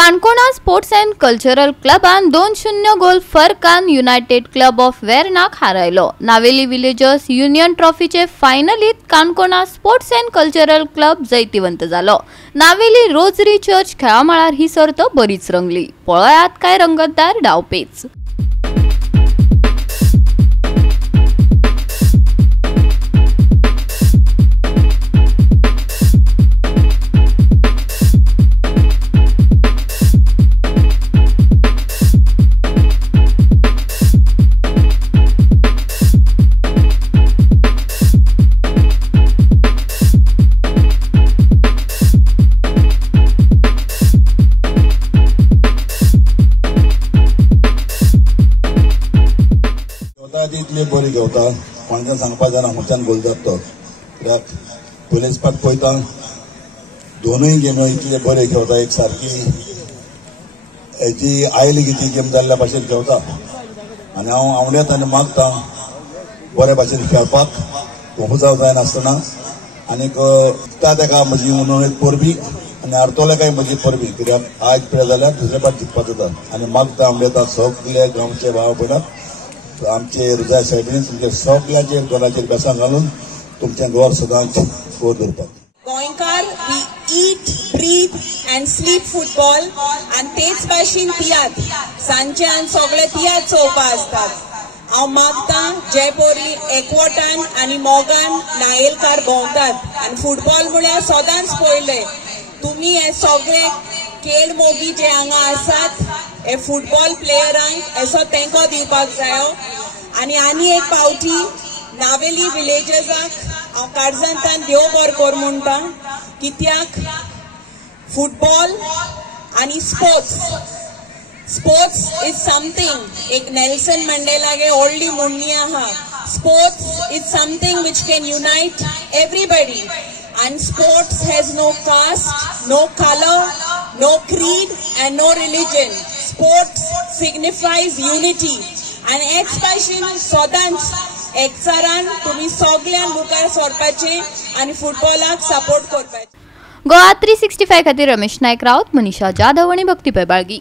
काणकोणा sports and cultural क्लबान 2-0 goal फरकान युनायटेड क्लब ऑफ वेर्नाक हारयलो। नावेली विलेजर्स युनियन ट्रॉफीचे फायनलीत Canacona sports and cultural club जैतिवंत जालो। नावेली रोजरी चर्च खेळामळार ही सर्त बरीच रंगली। पळयात काय रंगतदार डावपेच। इतले बरी घेवता कोणाक सांगपा जायना हुच्यान गोल जाता कित्याक पयलेच पाट पळयता दोनूय गेम्यो इतले बरे खेळता। एक सारकी हेची आयली ती गेम जाल्ल्या भाशेन खेळता आनी हांव आवडत आनी मागता बरे भाशेन खेळपाक हुजाव जायनासतना आनीक ताका म्हजी उणेत परबी आनी हारतोलेकाय म्हजी परबी कित्याक आज पिळे जाल्यार दुसरे पाट जिखपाक जाता आनी मागता आवडता सगळे गांवचे भाव भयणाक आमचे हृदय सायडीन तुमचे सगळ्यांचेर गोलाचेर बेसां घालून तुमचे गोर सदांच स्कोर धरपाक। गोंयकार we eat breathe and sleep football आनी तेच भाशेन तियात्र सांजच्यान सगळे तियात्र चोवपा आसतात। हांव मागता जे पोरी एकवटान आनी मोगान नायेलकार भोंवतात आनी फुटबॉल म्हळ्यार सदांच पळयले तुमी हे सगळे खेळ मोगी जे हांगा आसात हे फुटबॉल प्लेयरांक असो तेंको दिवपाक जायो। आनी एक पावटी नावेली विलेजर्साक हांव काळजांतल्यान देव बरो कर म्हणटा कित्याक फुटबॉल आनी स्पोर्ट्स इज समथिंग एक नेल्सन मंडेलागे व्हडली म्हणणी आहा sports is something which can unite everybody and sports has no caste, no color, no creed and no religion. Sports signifies unity and expression सदांच एकचारान तुम्ही सगळ्यांक मुखार सरपाचे आणि फुटबॉलाक सपोर्ट करपाचे। गोवा 365 खातीर रमेश नायक रावत, मनीषा जाधव आणि भक्ती पेबाळगी।